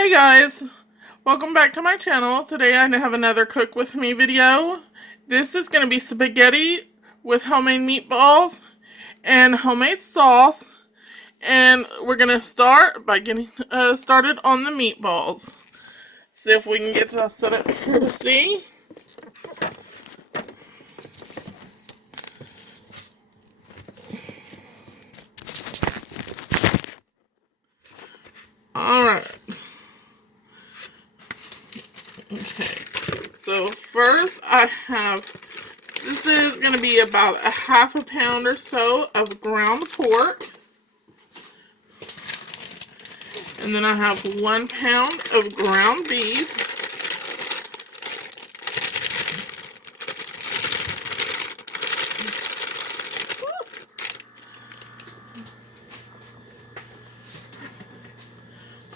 Hey guys, welcome back to my channel. Today I have another cook with me video. This is going to be spaghetti with homemade meatballs and homemade sauce. And we're going to start by getting started on the meatballs. See if we can get that set up here to see. Alright. Okay. So first I have, this is going to be about a half a pound or so of ground pork. And then I have 1 pound of ground beef.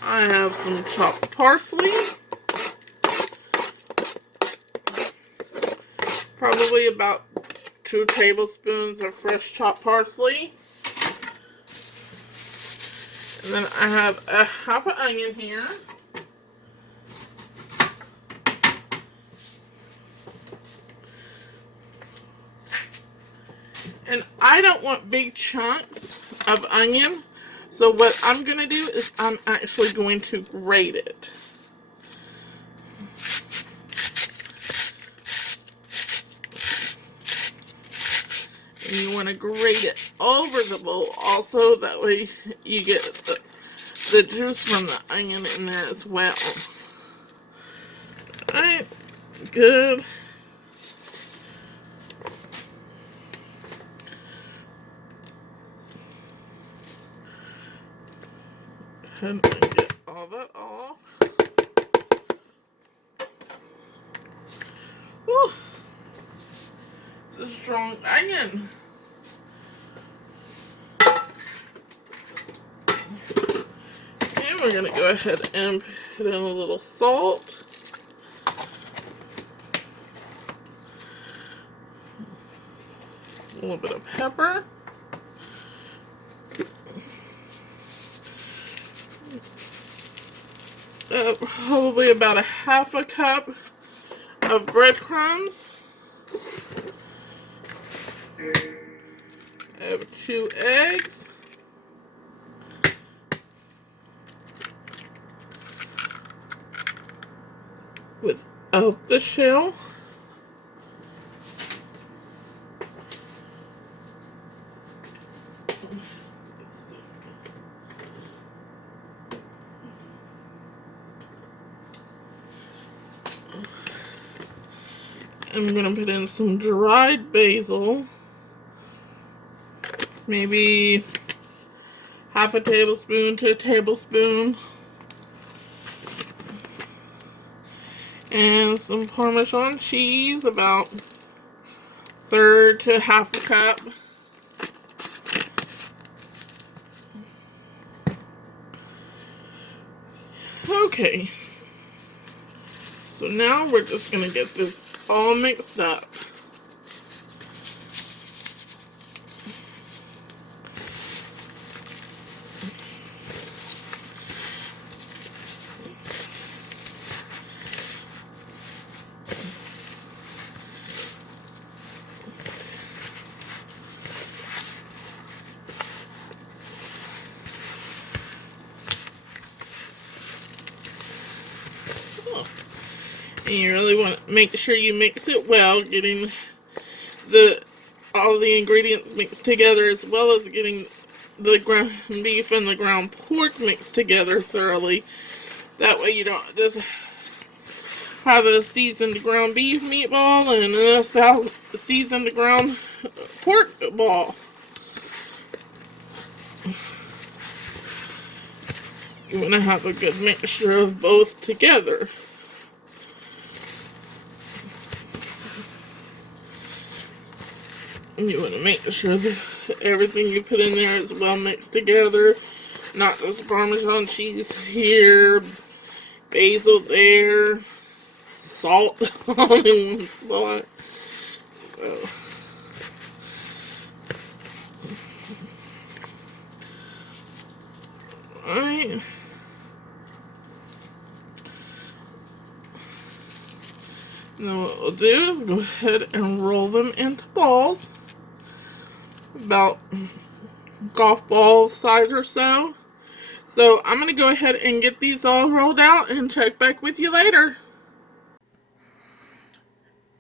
I have some chopped parsley. Probably about 2 tablespoons of fresh chopped parsley. And then I have a half an onion here. And I don't want big chunks of onion. So what I'm going to do is I'm actually going to grate it. And you want to grate it over the bowl also. That way you get the juice from the onion in there as well. Alright, it's good. And get all that off. Whew. It's a strong onion. And we're going to go ahead and put in a little salt. A little bit of pepper. Probably about a half a cup of breadcrumbs. I have 2 eggs. Without the shell. I'm going to put in some dried basil. Maybe half a tablespoon to a tablespoon. And some Parmesan cheese, about 1/3 to half a cup. Okay. So now we're just going to get this all mixed up. And you really want to make sure you mix it well, getting all the ingredients mixed together, as well as getting the ground beef and the ground pork mixed together thoroughly. That way you don't just have a seasoned ground beef meatball and a seasoned ground pork ball. You want to have a good mixture of both together. And you want to make sure that everything you put in there is well mixed together. Not just Parmesan cheese here, basil there, salt all in one spot. So. Alright. And then what we'll do is go ahead and roll them into balls. About golf ball size or so. So I'm going to go ahead and get these all rolled out and check back with you later.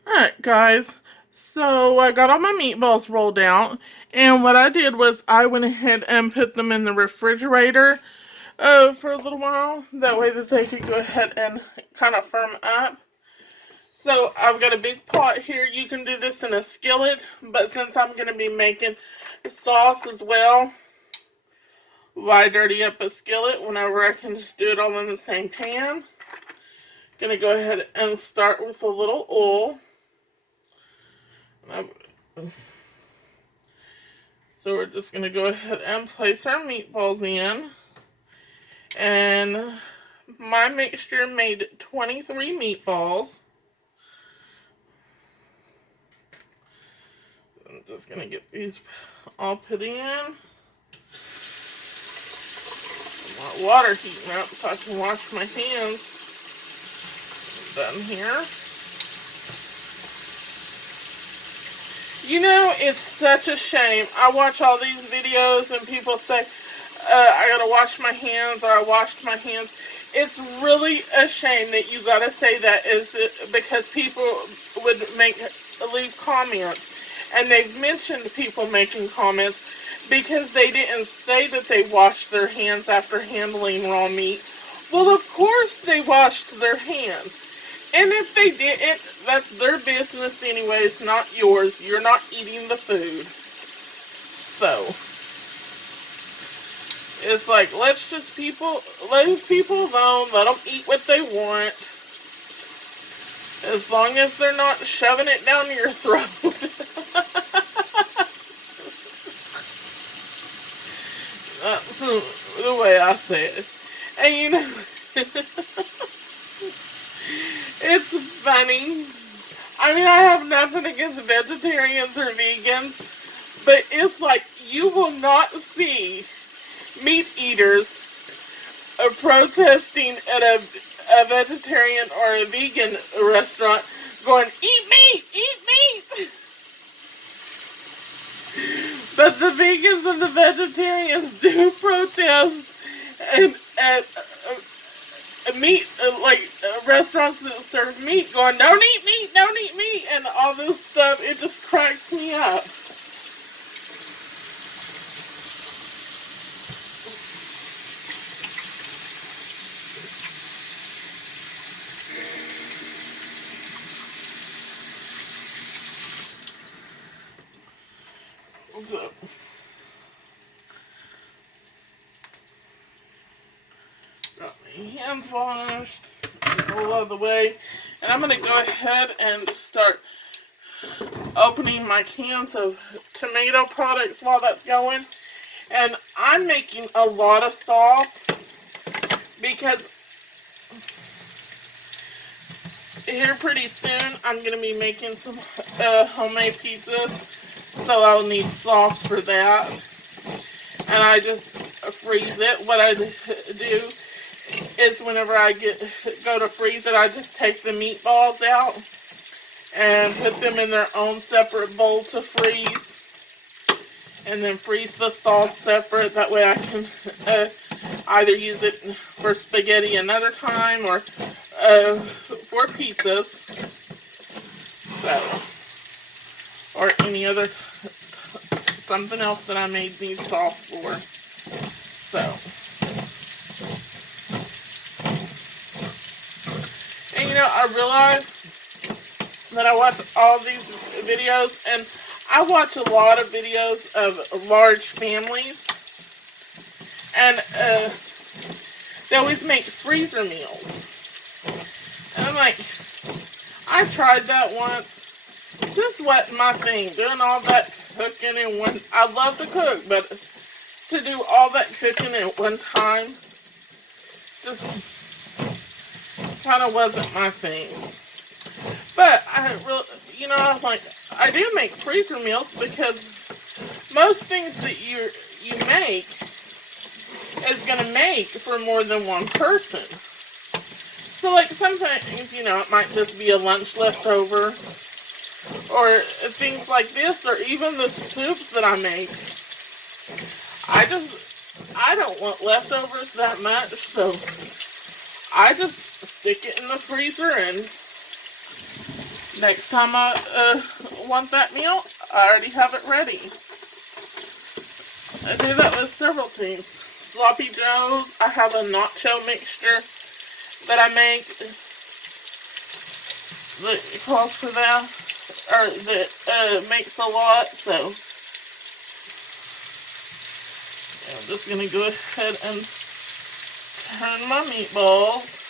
Alright guys, so I got all my meatballs rolled out, and what I did was I went ahead and put them in the refrigerator for a little while. That way that they could go ahead and kind of firm up. So I've got a big pot here. You can do this in a skillet, but since I'm going to be making sauce as well, why dirty up a skillet whenever I can just do it all in the same pan? Gonna go ahead and start with a little oil. So we're just gonna go ahead and place our meatballs in. And my mixture made 23 meatballs. I'm just gonna get these all put in. Water heating up so I can wash my hands. Done here. You know, it's such a shame. I watch all these videos and people say, I gotta wash my hands, or I washed my hands. It's really a shame that you gotta say that, is because people would leave comments, and they've mentioned people making comments because they didn't say that they washed their hands after handling raw meat. Well, of course they washed their hands. And if they didn't, that's their business anyways, not yours. You're not eating the food. So, it's like, let's just leave people alone, let them eat what they want. As long as they're not shoving it down your throat. That's the way I say it. And you know, it's funny. I mean, I have nothing against vegetarians or vegans, but it's like you will not see meat eaters protesting at a vegetarian or a vegan restaurant going, eat meat, eat meat. But the vegans and the vegetarians do protest at meat, restaurants that serve meat, going, don't eat meat, and all this stuff. It just cracks me up. So, got my hands washed all of the way, and I'm going to go ahead and start opening my cans of tomato products while that's going. And I'm making a lot of sauce because here pretty soon I'm going to be making some homemade pizzas, so I'll need sauce for that. And I just freeze it. What I do is whenever I go to freeze it, I just take the meatballs out and put them in their own separate bowl to freeze. And then freeze the sauce separate. That way I can either use it for spaghetti another time or for pizzas. So, or any other, something else that I may need sauce for. So, and you know, I realized that I watch all these videos, and I watch a lot of videos of large families, and they always make freezer meals. And I'm like, I tried that once. This wasn't my thing, doing all that cooking in one. I love to cook, but to do all that cooking at one time just kind of wasn't my thing. But I really, you know, I'm like, I do make freezer meals because most things that you make is going to make for more than one person. So like some things, you know, it might just be a lunch leftover, or things like this, or even the soups that I make. I don't want leftovers that much, so I just stick it in the freezer, and next time I want that meal, I already have it ready. I do that with several things. Sloppy Joes, I have a nacho mixture that I make that calls for that, or that makes a lot, so I'm just going to go ahead and turn my meatballs.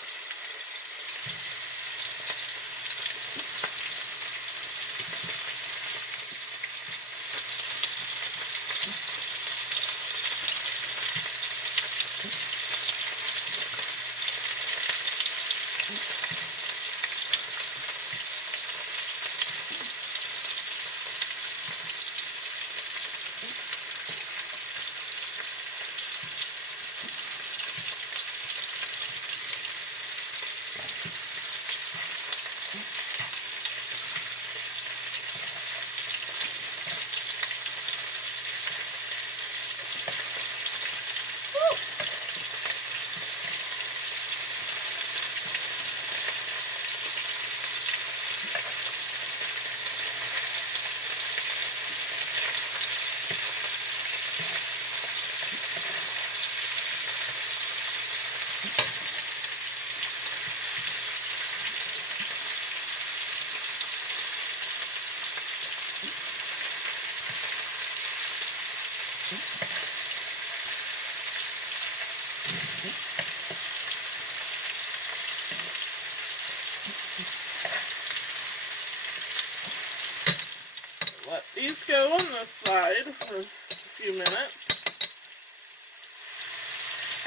Let these go on this side for a few minutes.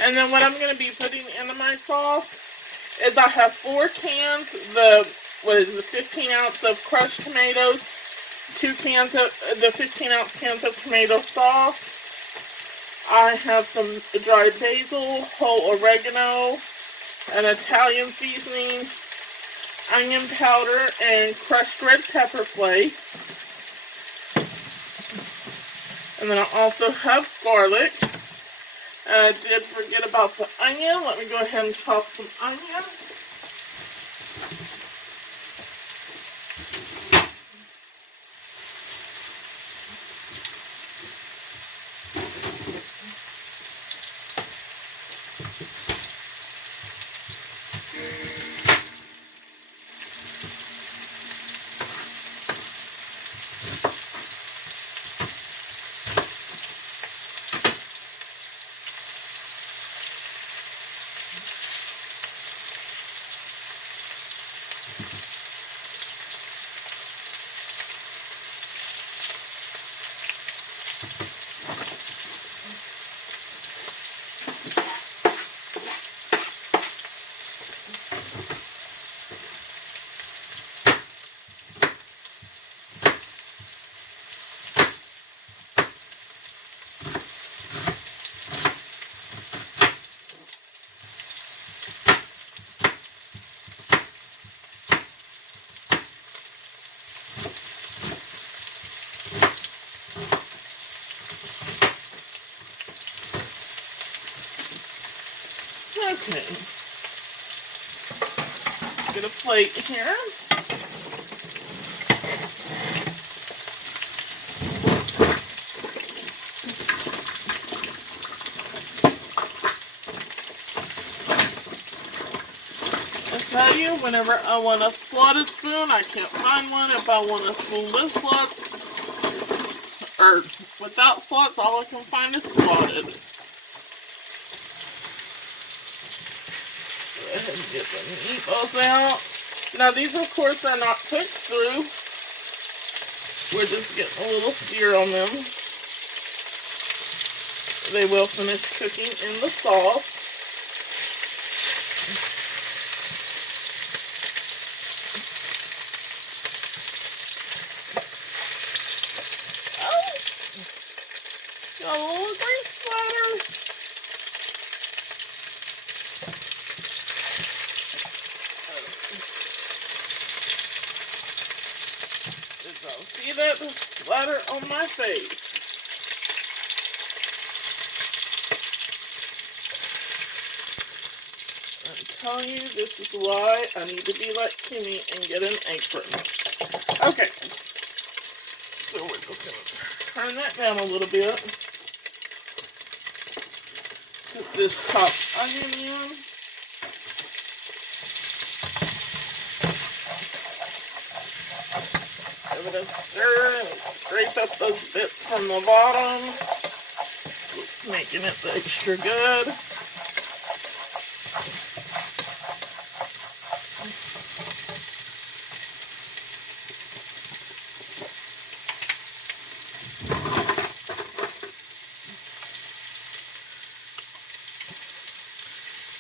And then what I'm going to be putting into my sauce is I have 4 cans, the 15 ounce of crushed tomatoes, 2 cans of the 15 ounce cans of tomato sauce. I have some dried basil, whole oregano, an Italian seasoning, onion powder, and crushed red pepper flakes. And then I also have garlic. I did forget about the onion. Let me go ahead and chop some onion. Okay. Get a plate here. I tell you, whenever I want a slotted spoon, I can't find one. If I want a spoon with slots, or without slots, all I can find is slotted. Go ahead and get the meatballs out. Now these, of course, are not cooked through. We're just getting a little sear on them. They will finish cooking in the sauce. Got a little grease splatter. See that splatter on my face? I'm telling you, this is why I need to be like Kimmy and get an apron. Okay, so we're just going to turn that down a little bit. Put this chopped onion in. Give it a stir and scrape up those bits from the bottom. It's making it extra good.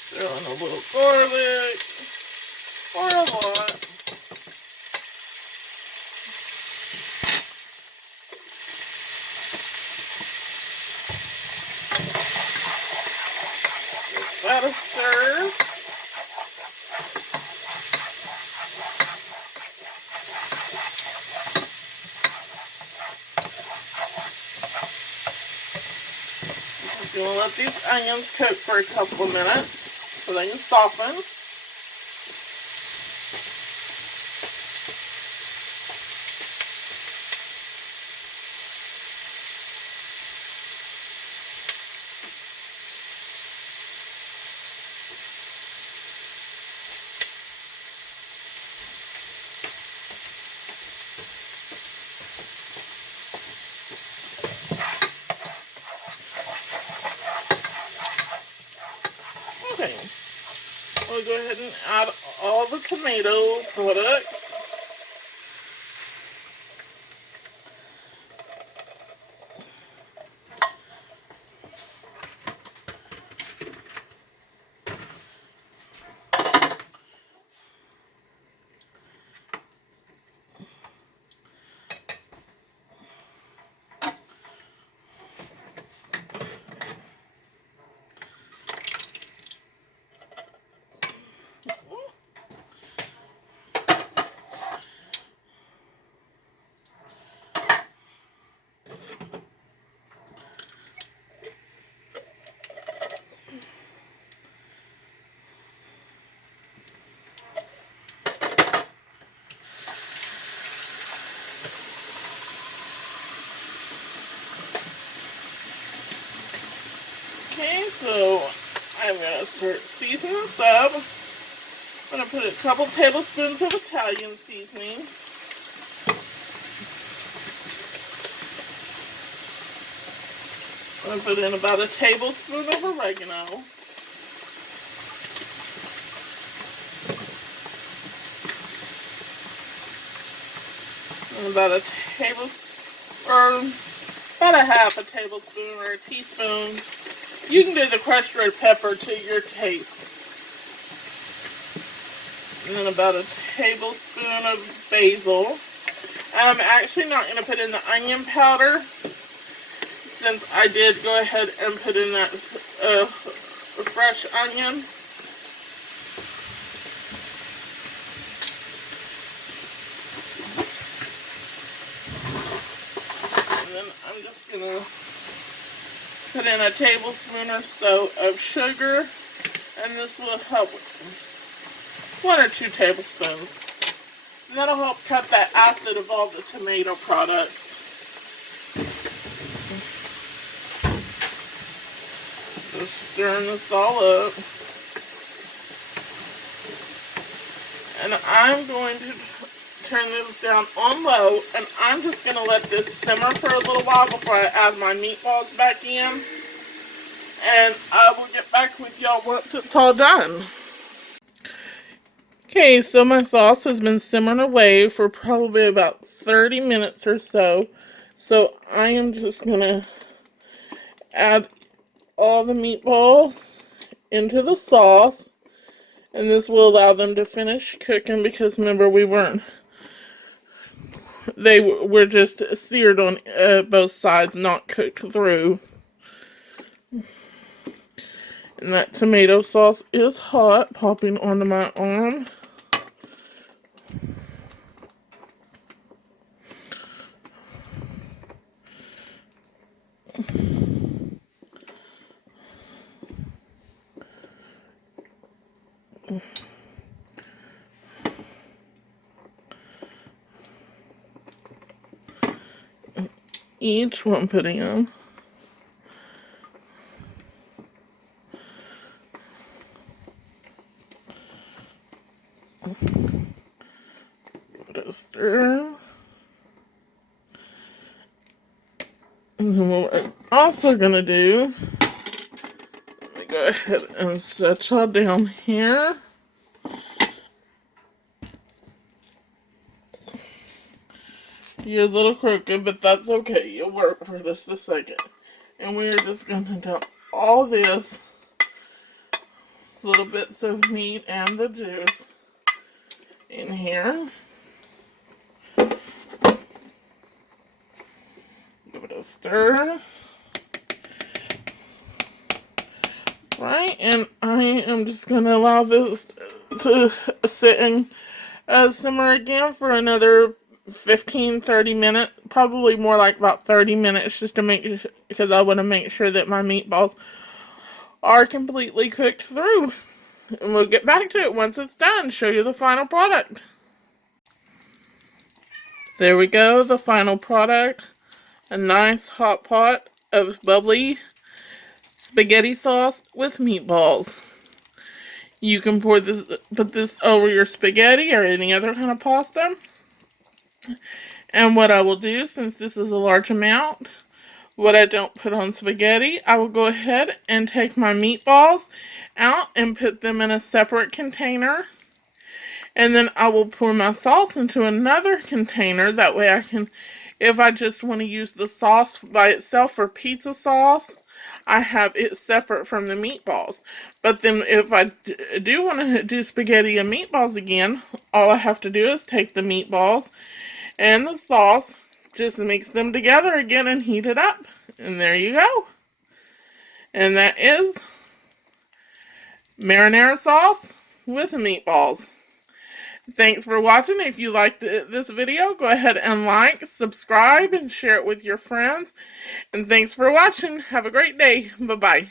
Throw in a little garlic, or a lot. Give that a stir. I'm going to let these onions cook for a couple of minutes so they can soften. Okay, we'll go ahead and add all the tomato products. Okay, so I'm going to start seasoning this up. I'm going to put a couple tablespoons of Italian seasoning. I'm going to put in about a tablespoon of oregano. And about a half a tablespoon or a teaspoon. You can do the crushed red pepper to your taste. And then about a tablespoon of basil. I'm actually not going to put in the onion powder, since I did go ahead and put in that fresh onion. And then I'm just going to put in a tablespoon or so of sugar, and this will help 1 or 2 tablespoons. And that'll help cut that acid of all the tomato products. Just stirring this all up. And I'm going to turn this down on low, and I'm just going to let this simmer for a little while before I add my meatballs back in. And I will get back with y'all once it's all done. Okay, so my sauce has been simmering away for probably about 30 minutes or so. So I am just going to add all the meatballs into the sauce. And this will allow them to finish cooking, because remember, they were just seared on both sides, not cooked through. And that tomato sauce is hot, popping onto my arm. Each one putting in. Stir. And then what I'm also gonna do, let me go ahead and set y'all down here. You're a little crooked, but that's okay. You'll work for just a second. And we're just gonna dump all this little bits of meat and the juice in here. Give it a stir. Right, and I am just going to allow this to sit and simmer again for another 15-30 minutes. Probably more like about 30 minutes, just to make, because I want to make sure that my meatballs are completely cooked through. And we'll get back to it once it's done, show you the final product. There we go, the final product. A nice hot pot of bubbly spaghetti sauce with meatballs. You can put this over your spaghetti or any other kind of pasta. And what I will do, since this is a large amount, what I don't put on spaghetti, I will go ahead and take my meatballs out and put them in a separate container. And then I will pour my sauce into another container. That way I can, if I just want to use the sauce by itself for pizza sauce, I have it separate from the meatballs. But then if I do want to do spaghetti and meatballs again, all I have to do is take the meatballs and the sauce, just mix them together again and heat it up. And there you go. And that is marinara sauce with meatballs. Thanks for watching. If you liked this video, go ahead and like, subscribe, and share it with your friends. And thanks for watching. Have a great day. Bye-bye.